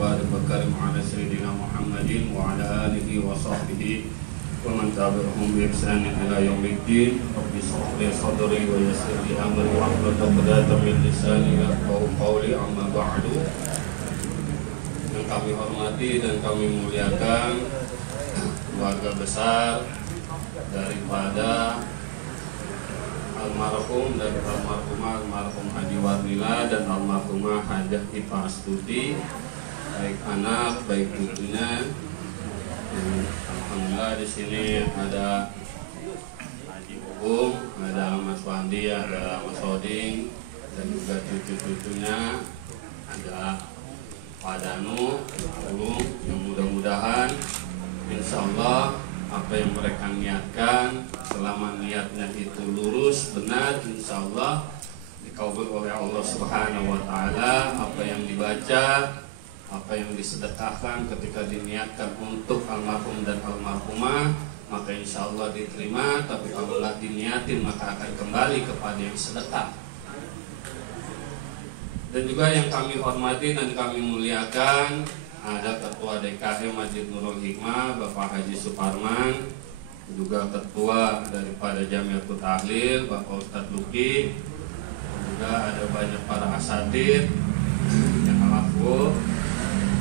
barik wa karim ala sayyidina Muhammadin wa ala alihi wa sahbihi wa man tabi'ahum bi ihsan ila yaumiddin. Rabbi shrah li sadri wa yassir li amri wahlul 'uqdatam min lisani yafqahu qawli. Amma ba'du. Yang kami hormati dan kami muliakan keluarga besar daripada almarhum dan almarhum Haji Warnila dan almarhumah Hajah Ipa Astuti, baik anak baik cucunya. Alhamdulillah di sini ada Haji Ubung, ada Mas Wandi, ada Mas Oding, dan juga cucu-cucunya ada Pak Danu, Ulung, yang mudah-mudahan insya Allah apa yang mereka niatkan, selama niatnya itu lurus, benar, insya Allah dikabul oleh Allah Subhanahu wa Ta'ala. Apa yang dibaca, apa yang disedekahkan ketika diniatkan untuk almarhum dan almarhumah, maka insya Allah diterima. Tapi kalau nggak diniatin, maka akan kembali kepada yang sedekah. Dan juga yang kami hormati dan kami muliakan, ada Ketua DKM Masjid Nurul Hikmah Bapak Haji Suparman, juga Ketua daripada Jamiatul Tahlil Bapak Ustadz Luki, juga ada banyak para asatidz yang alaful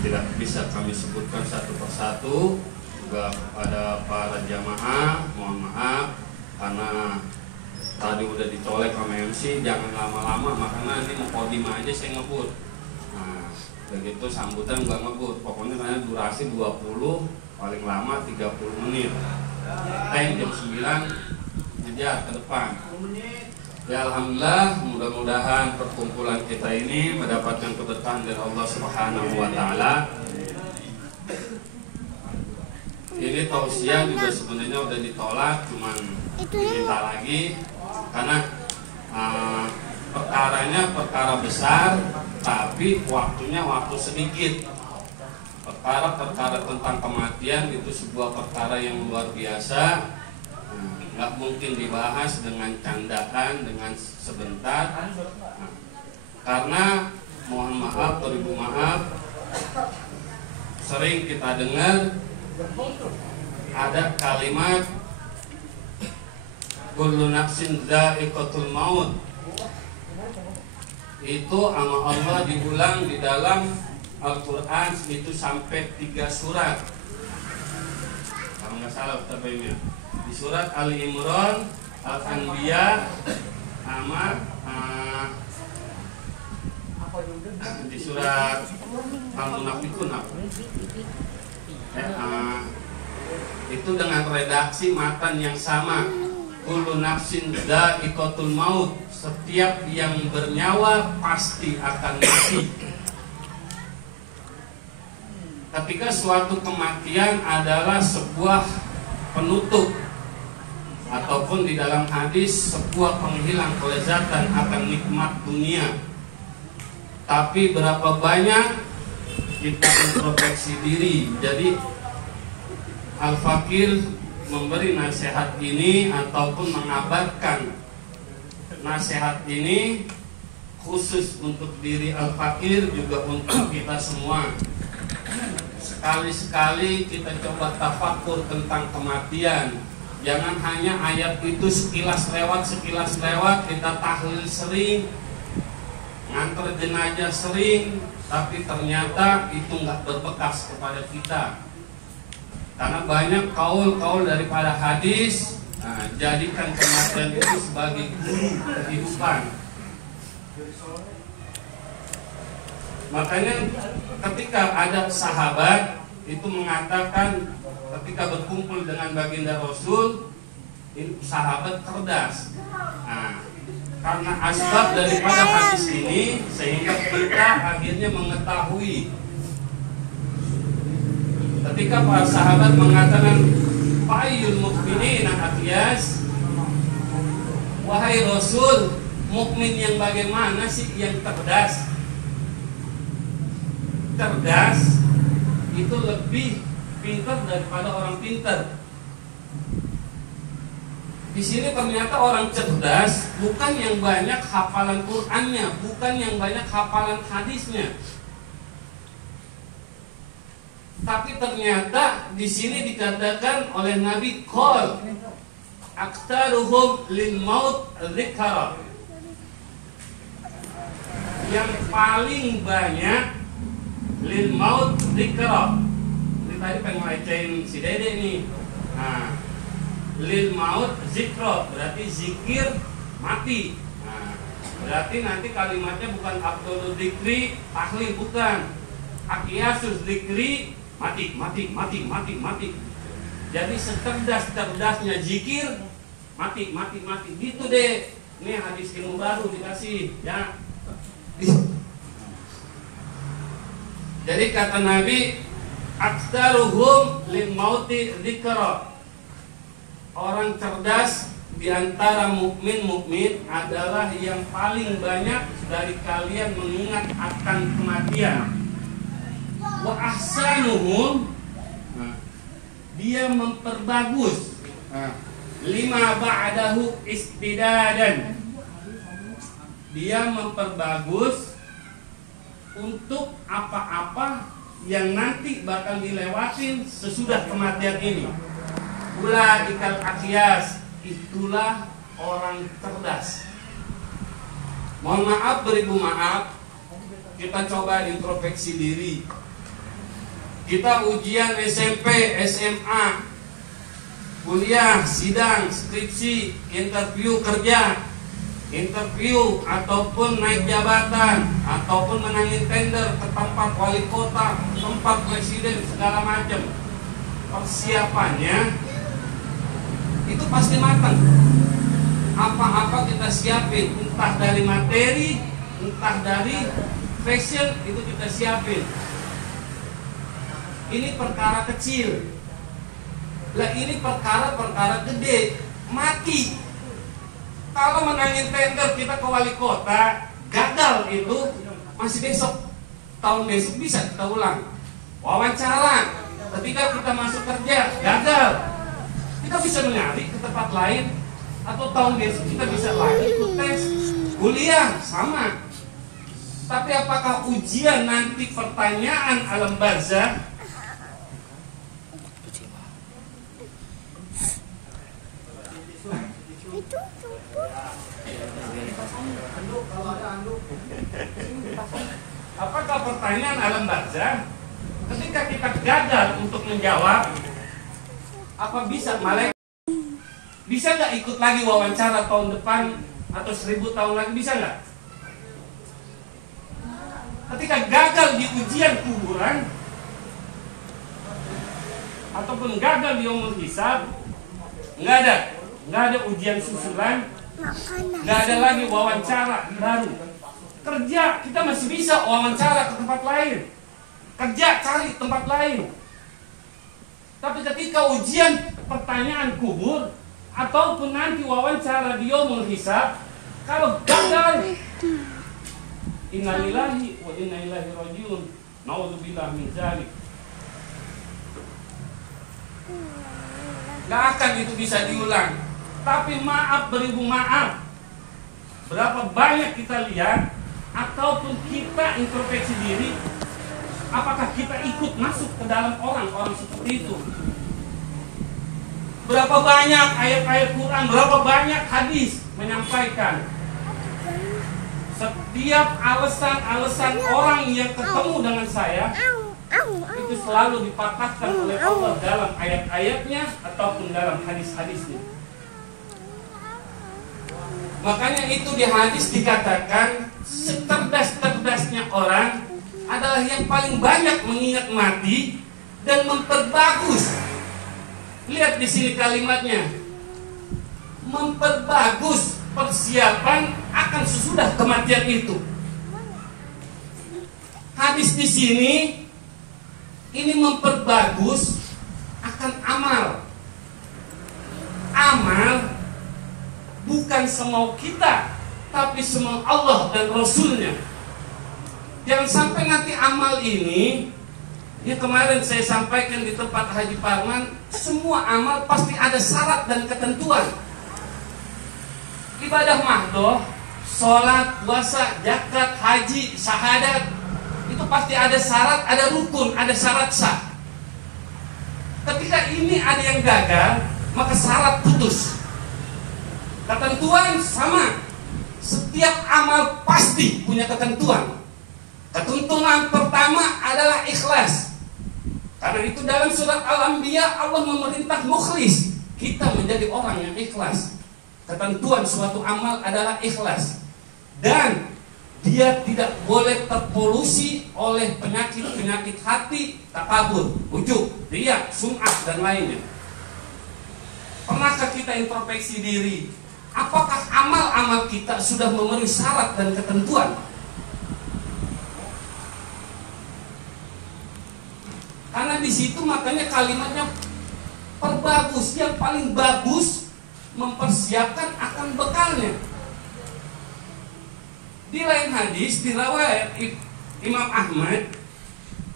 tidak bisa kami sebutkan satu persatu. Juga kepada para jamaah mohon maaf karena tadi udah dicolek sama MC, jangan lama-lama makanya nanti mau kodim aja saya ngebut. Begitu sambutan gak ngebut, pokoknya karena durasi 20, paling lama 30 menit. Jam 9 ngejar ke depan. Ya alhamdulillah, mudah-mudahan perkumpulan kita ini mendapatkan keberkahan dari Allah Subhanahu wa Ta'ala. Ini tausiah juga sebenarnya udah ditolak, cuman diminta lagi karena perkaranya perkara besar, tapi waktunya waktu sedikit. Perkara-perkara tentang kematian itu sebuah perkara yang luar biasa, nggak mungkin dibahas dengan candaan, dengan sebentar. Karena mohon maaf, beribu maaf, sering kita dengar ada kalimat kullu nafsin dha'iqatul maut. Itu sama Allah diulang di dalam Al-Quran itu sampai 3 surat. Kalau nggak salah Ustaznya di surat Ali Imran, Al-Anbiya, sama di surat Al-Munafiqun. Itu dengan redaksi matan yang sama. Kullu nafsin dha'iqatul maut. Setiap yang bernyawa pasti akan mati. Ketika suatu kematian adalah sebuah penutup, ataupun di dalam hadis sebuah penghilang kelezatan akan nikmat dunia. Tapi berapa banyak kita introspeksi diri. Jadi Al-Fakir memberi nasihat ini ataupun mengabarkan nasihat ini khusus untuk diri Al-Fakir, juga untuk kita semua. Sekali-sekali kita coba tafakur tentang kematian. Jangan hanya ayat itu sekilas lewat kita tahlil sering, nganter jenazah sering, tapi ternyata itu nggak berbekas kepada kita. Karena banyak kaul-kaul daripada hadis. Jadikan kematian itu sebagai guru kehidupan. Makanya ketika ada sahabat itu mengatakan ketika berkumpul dengan baginda Rasul, sahabat cerdas. Karena asbab daripada hadis ini sehingga kita akhirnya mengetahui. Ketika para sahabat mengatakan Fa'ayyul mu'minina atyas, wahai Rasul, mukmin yang bagaimana sih yang cerdas? Cerdas itu lebih pintar daripada orang pintar. Di sini ternyata orang cerdas bukan yang banyak hafalan Qur'annya, bukan yang banyak hafalan hadisnya. Tapi ternyata di sini dikatakan oleh Nabi qol aktaruhum lil maut dzikra. Yang paling banyak lil maut dzikra. Ini tadi pengen ngecein si Dede nih. Nah, lil maut dzikra berarti zikir mati. Nah, berarti nanti kalimatnya bukan Abdul dzikri tahlil, bukan. Akiyasus dzikri mati. Jadi secerdas-cerdasnya zikir mati. Gitu deh. Ini hadis ilmu baru dikasih ya. Jadi kata Nabi, aktaruhum lil mauti dzikra. Orang cerdas di antara mukmin adalah yang paling banyak dari kalian mengingat akan kematian. Wa ahsanuhum, dia memperbagus lima ba'dahu istidadan. Dia memperbagus untuk apa-apa yang nanti bakal dilewatin sesudah kematian ini. Ulaikal akhyas, itulah orang cerdas. Mohon maaf, beribu maaf, kita coba introspeksi diri. Kita ujian SMP, SMA, kuliah, sidang, skripsi, interview kerja, interview ataupun naik jabatan, ataupun menangin tender ke tempat wali kota, tempat presiden, segala macam. Persiapannya itu pasti matang. Apa-apa kita siapin, entah dari materi, entah dari fashion, itu kita siapin. Ini perkara kecil. Lah ini perkara gede, mati. Kalau menangin tender kita ke wali kota, gagal itu masih besok, tahun besok bisa kita ulang. Wawancara, ketika kita masuk kerja, gagal, kita bisa mencari ke tempat lain, atau tahun besok kita bisa lagi ikut tes. Kuliah sama. Tapi apakah ujian nanti pertanyaan alam barzah? Apakah pertanyaan alam barzah ketika kita gagal untuk menjawab, apa bisa malaikat bisa nggak ikut lagi wawancara tahun depan atau 1000 tahun lagi, bisa nggak? Ketika gagal di ujian kuburan ataupun gagal di yaumul hisab, nggak ada ujian susulan, nggak ada lagi wawancara baru. Kerja kita masih bisa wawancara ke tempat lain, kerja cari tempat lain. Tapi ketika ujian pertanyaan kubur ataupun nanti wawancara di yaumul hisab, kalau gagal, innalillahi wa inna ilaihi rajiun, naudzubillah min dzalik. Gak akan itu bisa diulang. Tapi maaf, beribu maaf, berapa banyak kita lihat ataupun kita introspeksi diri, apakah kita ikut masuk ke dalam orang-orang seperti itu? Berapa banyak ayat-ayat Quran, berapa banyak hadis menyampaikan setiap alasan-alasan orang yang ketemu dengan saya itu selalu dipatahkan oleh Allah dalam ayat-ayatnya ataupun dalam hadis-hadisnya. Makanya itu di hadis dikatakan secerdas-cerdasnya orang adalah yang paling banyak mengingat mati dan memperbagus. Lihat di sini kalimatnya, memperbagus persiapan akan sesudah kematian itu. Hadis di sini ini memperbagus akan amal. Amal bukan semau kita, tapi semau Allah dan Rasulnya. Jangan sampai nanti amal ini, ya kemarin saya sampaikan di tempat Haji Parman, semua amal pasti ada syarat dan ketentuan. Ibadah mahdoh, sholat, puasa, zakat, haji, syahadat, itu pasti ada syarat, ada rukun, ada syarat sah. Ketika ini ada yang gagal, maka syarat putus. Ketentuan sama. Setiap amal pasti punya ketentuan. Ketentuan pertama adalah ikhlas. Karena itu dalam surat Al-Anbiya Allah memerintah mukhlis. Kita menjadi orang yang ikhlas. Ketentuan suatu amal adalah ikhlas. Dan dia tidak boleh terpolusi oleh penyakit-penyakit hati, takabur, ujub, riya, sum'ah dan lainnya. Pernahkah kita introspeksi diri? Apakah amal-amal kita sudah memenuhi syarat dan ketentuan? Karena di situ makanya kalimatnya perbagus, yang paling bagus mempersiapkan akan bekalnya. Di lain hadis, di riwayat Imam Ahmad,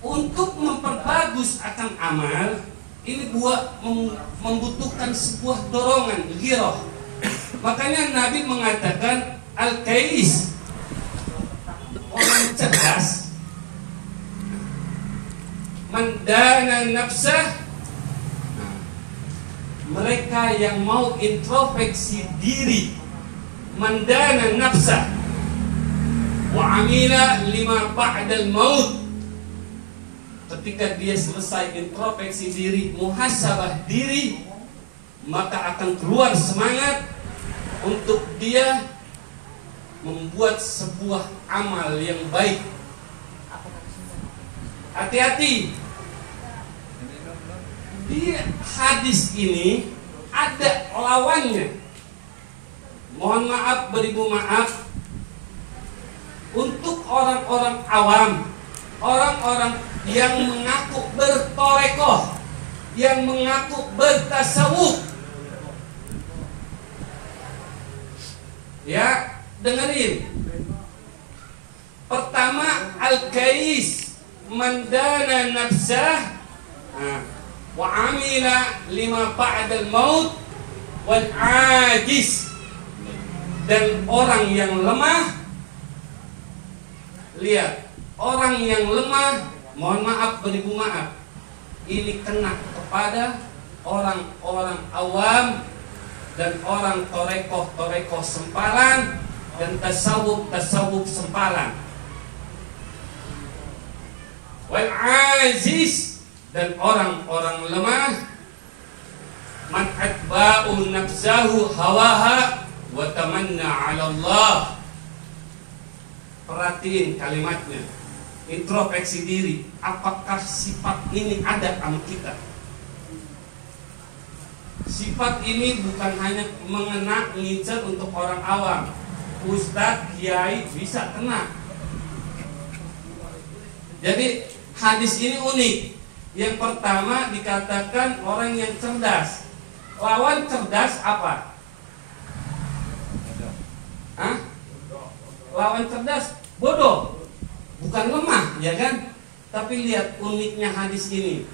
untuk memperbagus akan amal ini membutuhkan sebuah dorongan, ghirah. Makanya Nabi mengatakan al-kais, orang cerdas, mandana nafsah, mereka yang mau introspeksi diri, mandana nafsah wa amila lima ba'dal maut. Ketika dia selesai introspeksi diri, muhasabah diri, maka akan keluar semangat untuk dia membuat sebuah amal yang baik. Hati-hati. Di hadis ini ada lawannya. Mohon maaf, beribu maaf, untuk orang-orang awam, orang-orang yang mengaku bertorekoh, yang mengaku bertasawuf. Ya, dengerin. Pertama, al-kais, mandana nafsah wa amila lima ba'dal maut wal ajis. Dan orang yang lemah, lihat, orang yang lemah, mohon maaf, beribu maaf, ini kena kepada orang-orang awam dan orang torekoh sempalan dan tasawuf sempalan. Wal aziz, dan orang-orang lemah, man atba'u nafsahu hawaha wa tamanna 'ala Allah. Perhatiin kalimatnya, introspeksi diri. Apakah sifat ini ada sama kita? Sifat ini bukan hanya mengena ngincer untuk orang awam. Ustadz, kiai bisa kena. Jadi hadis ini unik. Yang pertama dikatakan orang yang cerdas. Lawan cerdas apa? Hah? Lawan cerdas bodoh, bukan lemah, ya kan? Tapi lihat uniknya hadis ini.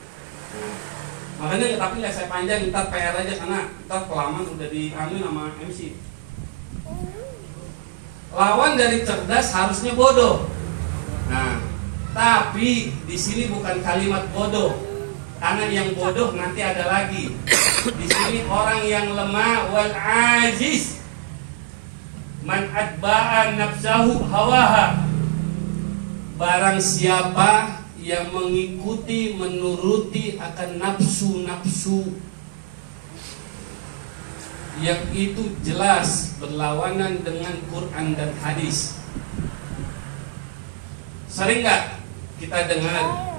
Makanya tapi nggak saya panjang, ntar PR aja karena ntar kelamaan udah diambil sama MC. Lawan dari cerdas harusnya bodoh. Nah, tapi di sini bukan kalimat bodoh, karena yang bodoh nanti ada lagi. Di sini orang yang lemah, wal aziz, man atba'a nafsahu hawaha. Barang siapa yang mengikuti, menuruti akan nafsu-nafsu yang itu jelas berlawanan dengan Quran dan hadis. Sering gak kita dengar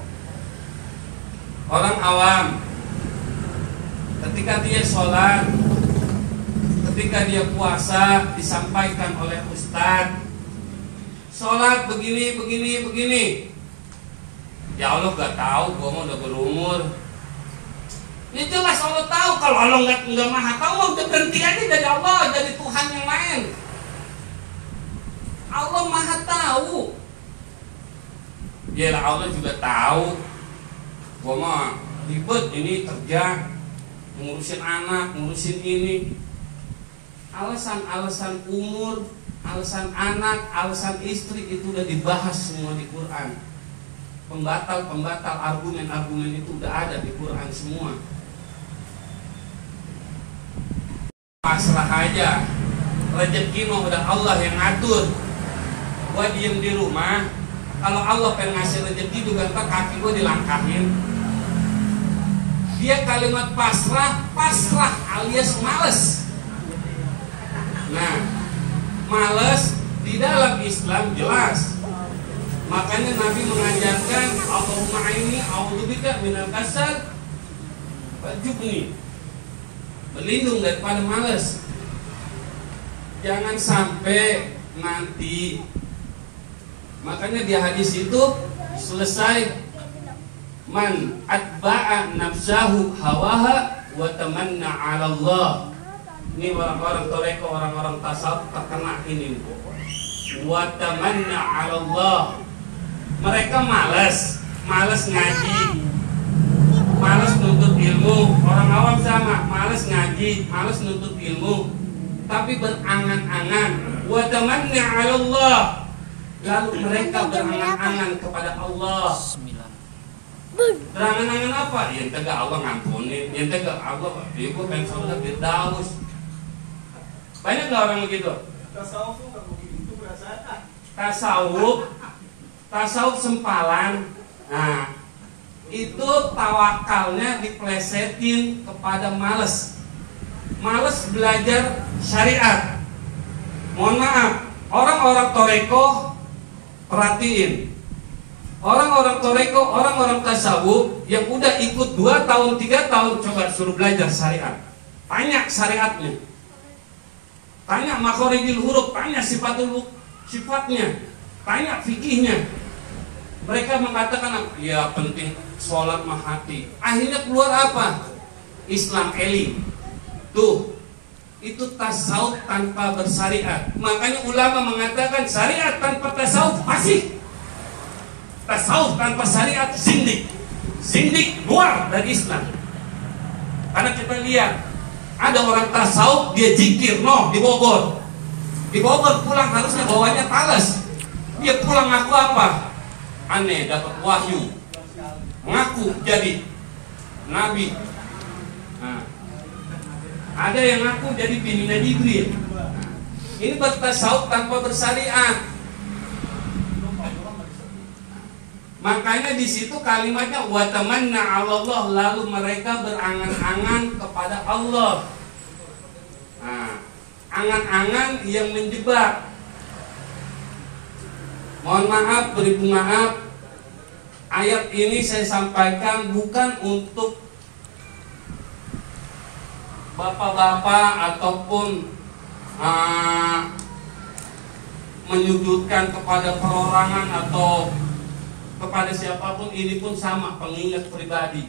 orang awam ketika dia sholat, ketika dia puasa, disampaikan oleh ustadz, sholat begini. Ya Allah gak tahu, gua mau udah berumur. Ya jelas Allah tahu. Kalau Allah nggak maha tahu, udah berhenti aja dari Allah, dari Tuhan yang lain. Allah maha tahu. Ya Allah juga tahu. Gua mah ribet ini kerja, ngurusin anak, ngurusin ini. Alasan-alasan umur, alasan anak, alasan istri itu udah dibahas semua di Quran. pembatal argumen-argumen itu udah ada di Quran semua. Pasrah aja, rezeki mah udah Allah yang ngatur. Gua diem di rumah, kalau Allah pengen ngasih rezeki juga ntar kaki gua dilangkahin. Dia kalimat pasrah alias males. Nah, males di dalam Islam jelas. Makanya Nabi mengajarkan Allahumma inni a'udzubika minal kasal wajubni, berlindung daripada malas. Jangan sampai nanti. Makanya di hadis itu selesai, man atba'a nafsahu hawaha wa tamanna 'ala Allah. Ini orang-orang toreko, orang-orang tasawuf terkena ini. Wa tamanna 'ala Allah. Mereka malas ngaji, malas nuntut ilmu. Orang awam sama, malas ngaji, malas nuntut ilmu, tapi berangan-angan. Wa tamanna 'ala Allah. Lalu mereka berangan-angan kepada Allah. Berangan-angan apa? Yang tegak Allah ngampunin, yang tegak Allah ibu pengen sholat Firdaus. Banyak nggak orang begitu? Tasawuf nggak begitu perasaan. Tasawuf sempalan. Nah, itu tawakalnya diplesetin kepada males belajar syariat. Mohon maaf, orang-orang toreko, perhatiin, orang-orang toreko, orang-orang tasawuf yang udah ikut 2 tahun 3 tahun, coba suruh belajar syariat, tanya syariatnya, tanya makhorijil huruf, tanya sifatnya, tanya fikihnya. Mereka mengatakan, ya penting sholat mah hati. Akhirnya keluar apa? Islam elit. Tuh, itu tasawuf tanpa bersyariat. Makanya ulama mengatakan syariat tanpa tasawuf fasik. Tasawuf tanpa syariat zindik luar dari Islam. Karena kita lihat ada orang tasawuf dia zikir di Bogor. Di Bogor pulang harusnya bawanya talas. Dia pulang ngaku apa? Aneh, dapat wahyu, ngaku jadi nabi. Nah, ada yang ngaku jadi pimpinan Jibril. Ini bertasawuf tanpa bersyariat. Makanya di situ kalimatnya wa tamanna 'ala Allah, lalu mereka berangan-angan kepada Allah. Nah, angan-angan yang menjebak. Mohon maaf, beribu maaf, ayat ini saya sampaikan bukan untuk bapak-bapak ataupun menyudutkan kepada perorangan atau kepada siapapun. Ini pun sama, pengingat pribadi.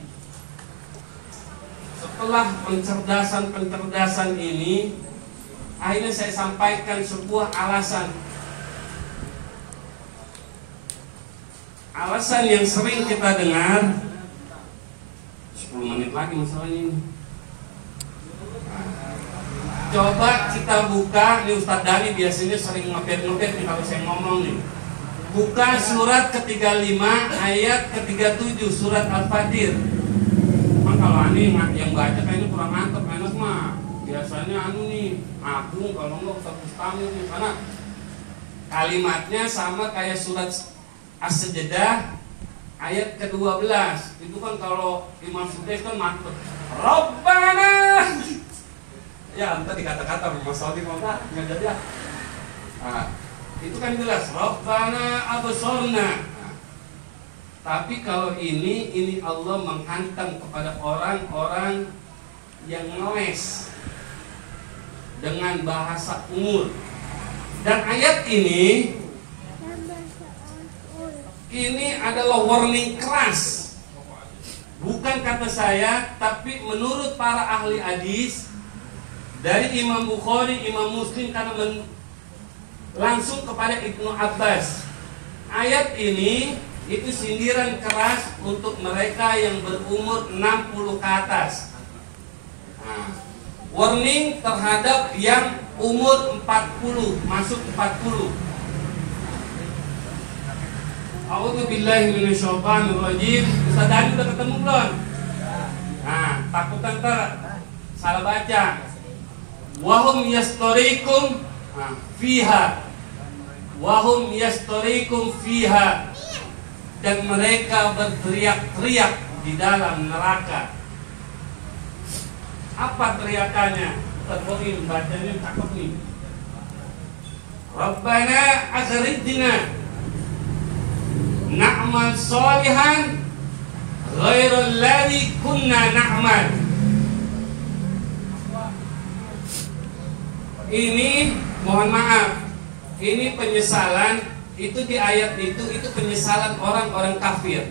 Setelah pencerdasan ini, akhirnya saya sampaikan sebuah alasan yang sering kita dengar. 10 menit lagi masalahnya ini. Coba kita buka, nih Ustadz Dani biasanya sering ngepet nih kalau saya ngomong nih. Buka surat ke-35 ayat ke-37 surat Al-Fatir. Kalau ani yang baca kayaknya kurang mantep, enak mah biasanya nih agung, kalau enggak Ustadz Bustami nih, karena kalimatnya sama kayak surat As-Sajdah ayat ke-12. Itu kan kalau Imam Sudais kan mantep, Rabbana. Ya, entah dikata-kata Mas Saudi mau enggak jadi ya. Nah, itu kan jelas Rabbana absorna. Tapi kalau ini Allah menghantam kepada orang-orang yang ngeles dengan bahasa umur. Dan ayat ini adalah warning keras. Bukan kata saya, tapi menurut para ahli hadis dari Imam Bukhari, Imam Muslim, karena langsung kepada Ibnu Abbas. Ayat ini itu sindiran keras untuk mereka yang berumur 60 ke atas. Nah, warning terhadap yang umur 40 masuk 40. A'udzubillahi minasyaitonirrajim. Ustaz Dani udah ketemu belum? Nah, takut ntar salah baca. Wahum yastorikum fiha. Wahum yastorikum fiha. Dan mereka berteriak-teriak di dalam neraka. Apa teriakannya? Terbohim, bacanya cakep nih. Rabbana akhrijna na'mal sholihan ghairal ladzi kunna na'mal. Ini mohon maaf, ini penyesalan itu di ayat itu penyesalan orang-orang kafir.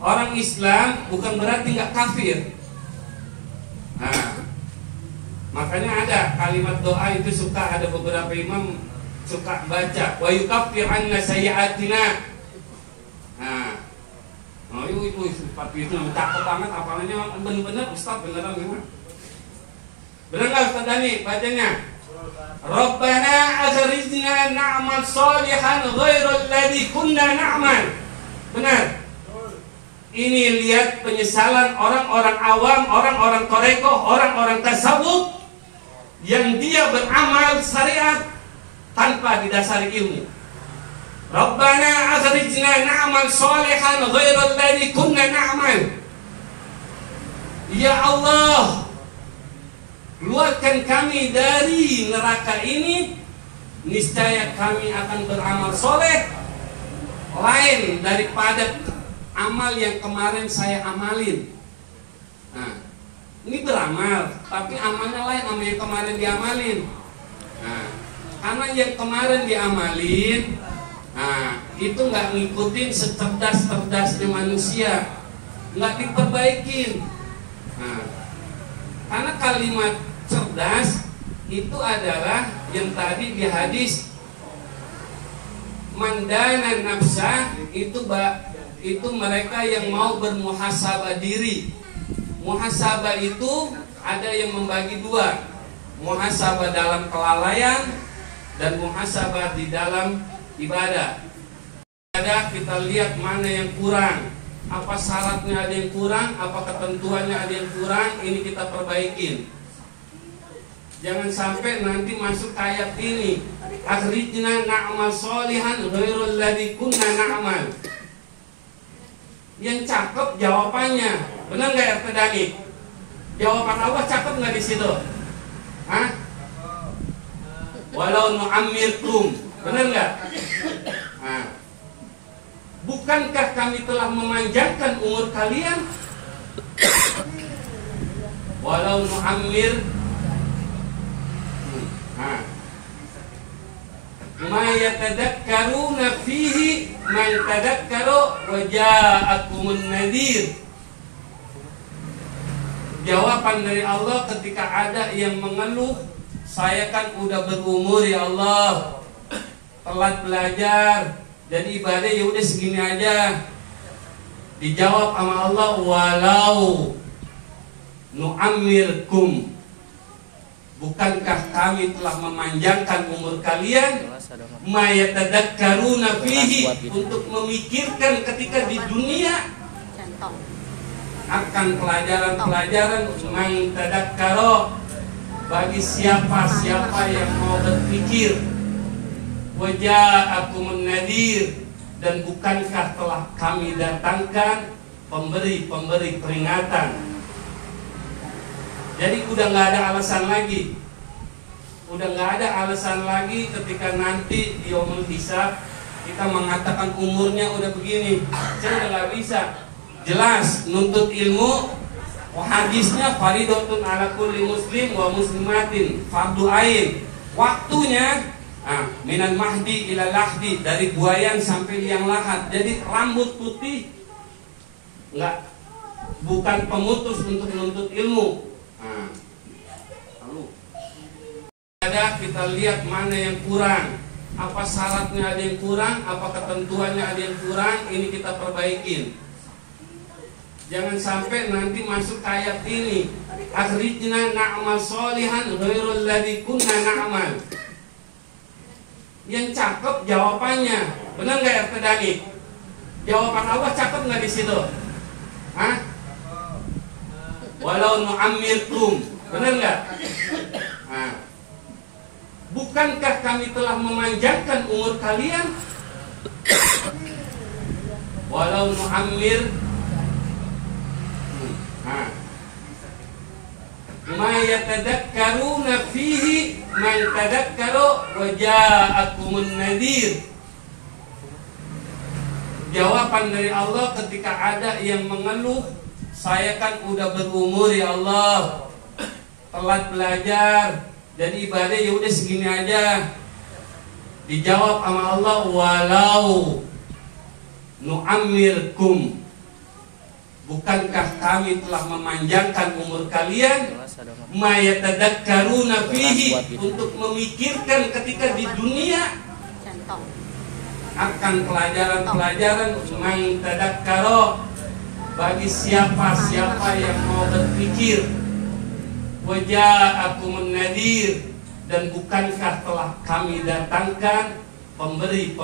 Orang Islam bukan berarti nggak kafir. Nah, makanya ada kalimat doa itu suka ada beberapa imam suka baca wa yukaffir anna sayyi'atina. Nah, oh itu seperti itu cakep banget apalanya benar-benar Ustaz beneran memang. Benar nggak Ustaz Dani bacanya? Rabbana akhrijna na'mal sholihan ghairal ladzi kunna na'mal. Benar. Ini lihat penyesalan orang-orang awam, orang-orang torekoh, orang-orang tasawuf yang dia beramal syariat tanpa didasari ilmu. Rabbana akhrijna na'mal sholihan ghairal ladzi kunna na'mal. Ya Allah, keluarkan kami dari neraka ini, niscaya kami akan beramal soleh lain daripada amal yang kemarin saya amalin. Nah, ini beramal, tapi amalnya lain sama yang kemarin diamalin. Nah, karena yang kemarin diamalin, nah itu nggak ngikutin secerdas-cerdasnya manusia, nggak diperbaikin. Nah, karena kalimat cerdas itu adalah yang tadi di hadis mandana nafsah itu mereka yang mau bermuhasabah diri. Muhasabah itu ada yang membagi dua, muhasabah dalam kelalaian dan muhasabah di dalam ibadah. Kita lihat mana yang kurang, apa syaratnya ada yang kurang, apa ketentuannya ada yang kurang, ini kita perbaikin. Jangan sampai nanti masuk ayat ini, akhrijna na'mal sholihan ghairal ladzi kunna na'mal. Yang cakep jawabannya, benar nggak RT Dani? Jawaban Allah cakep nggak di situ? Hah? Walau nu'ammirkum, benar nggak? Nah, bukankah kami telah memanjangkan umur kalian? Walau nu'ammir, ma yatadakkaruna fihi man tadakkara wa ja'akumun nadhir. Jawaban dari Allah ketika ada yang mengeluh, saya kan udah berumur ya Allah, telat belajar, jadi ibadah ya udah segini aja. Dijawab sama Allah, walau nu'ammirkum, bukankah kami telah memanjangkan umur kalian, ma yatadakkaruna fihi, untuk memikirkan ketika di dunia akan pelajaran-pelajaran man tadakkara, bagi siapa yang mau berpikir, wa ja'akumun nadhir, dan bukankah telah kami datangkan pemberi peringatan. Jadi udah nggak ada alasan lagi. Udah nggak ada alasan lagi ketika nanti di yaumul hisab kita mengatakan umurnya udah begini, saya udah nggak bisa. Jelas nuntut ilmu, hadisnya faridatun ala kulli muslim wa muslimatin, fardu ain. Waktunya minan mahdi ila lahdi, dari buayan sampai liang lahat. Jadi rambut putih bukan pemutus untuk menuntut ilmu. Lalu kita lihat mana yang kurang, apa syaratnya ada yang kurang, apa ketentuannya ada yang kurang, ini kita perbaikin. Jangan sampai nanti masuk ayat ini, akhrijna na'mal sholihan ghairal ladzi kunna na'mal. Yang cakep jawabannya, benar nggak RT Dani? Jawaban Allah cakep nggak di situ? Hah? Walau nu'ammirkum, benar nggak? Nah, bukankah kami telah memanjangkan umur kalian? Walau nu'ammir, nah, ma yatadakkaruna fihi man tadakkara wa ja'akumun nadhir. Jawaban dari Allah ketika ada yang mengeluh, saya kan udah berumur ya Allah, telat belajar, jadi ibadah ya udah segini aja. Dijawab sama Allah, walau nu'ammirkum, bukankah kami telah memanjangkan umur kalian, ma yatadakkaruna fihi, untuk memikirkan ketika di dunia akan pelajaran-pelajaran man tadakkara, bagi siapa yang mau berpikir, wa ja'akumun nadhir, dan bukankah telah kami datangkan pemberi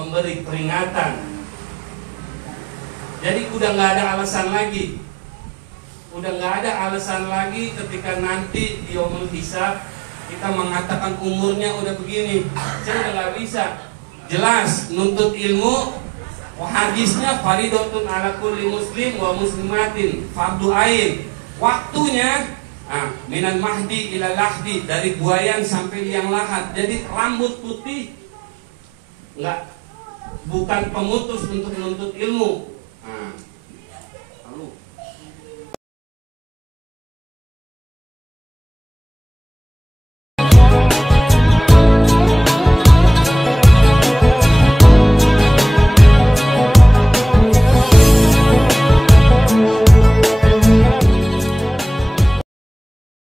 peringatan. Jadi udah nggak ada alasan lagi, ketika nanti di yaumul hisab kita mengatakan umurnya udah begini, saya udah nggak bisa. Jelas nuntut ilmu, hadisnya faridatun ala kulli muslim wa muslimatin, fardu ain. Waktunya minan mahdi ila lahdi, dari buayan sampai liang lahat. Jadi rambut putih bukan pemutus untuk menuntut ilmu.